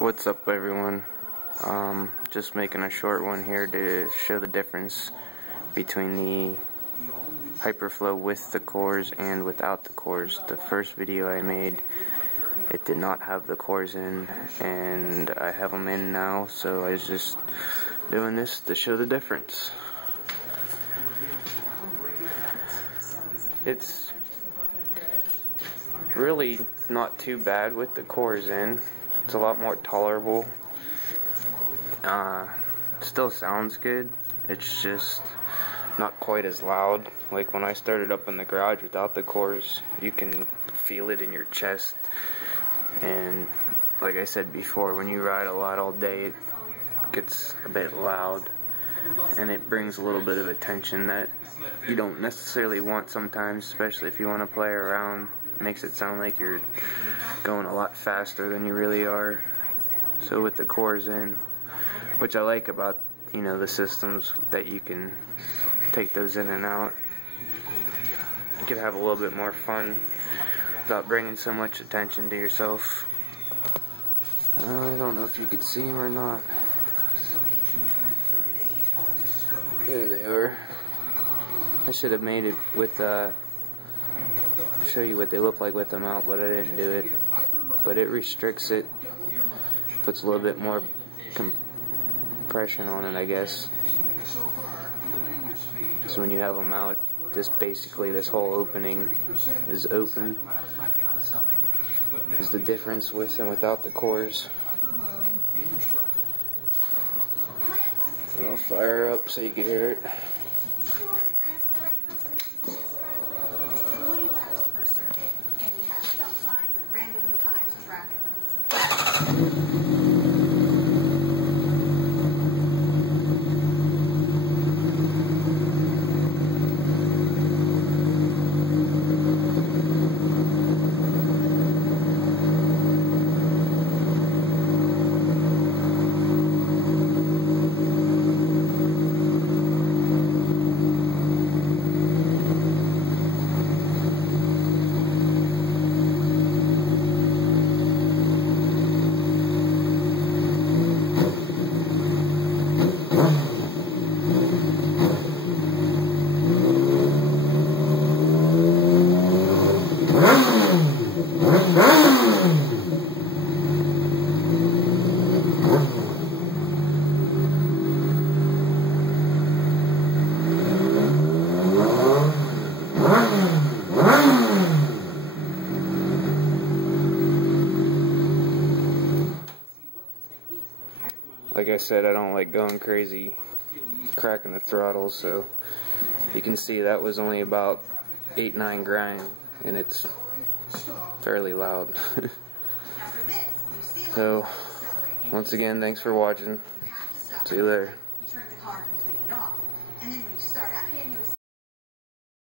What's up, everyone? Just making a short one here to show the difference between the Hyperflo with the cores and without the cores. The first video I made, it did not have the cores in, and I have them in now, so I was just doing this to show the difference. It's really not too bad with the cores in. It's a lot more tolerable. Still sounds good. It's just not quite as loud. Like when I started up in the garage without the cores, you can feel it in your chest. And like I said before, when you ride a lot all day, it gets a bit loud. And it brings a little bit of attention that you don't necessarily want sometimes, especially if you want to play around. It makes it sound like you're going a lot faster than you really are. So with the cores in, which I like about, the systems, that you can take those in and out, you can have a little bit more fun without bringing so much attention to yourself. I don't know if you could see them or not. There they are. I should have made it with show you what they look like with them out, but I didn't do it. But it restricts it, puts a little bit more compression on it, I guess. So when you have them out, this whole opening is open. Is the difference with and without the cores. I'll fire up so you can hear it. Like I said, I don't like going crazy, cracking the throttle, so you can see that was only about 8-9 grind, and it's fairly loud. So, once again, thanks for watching. See you later.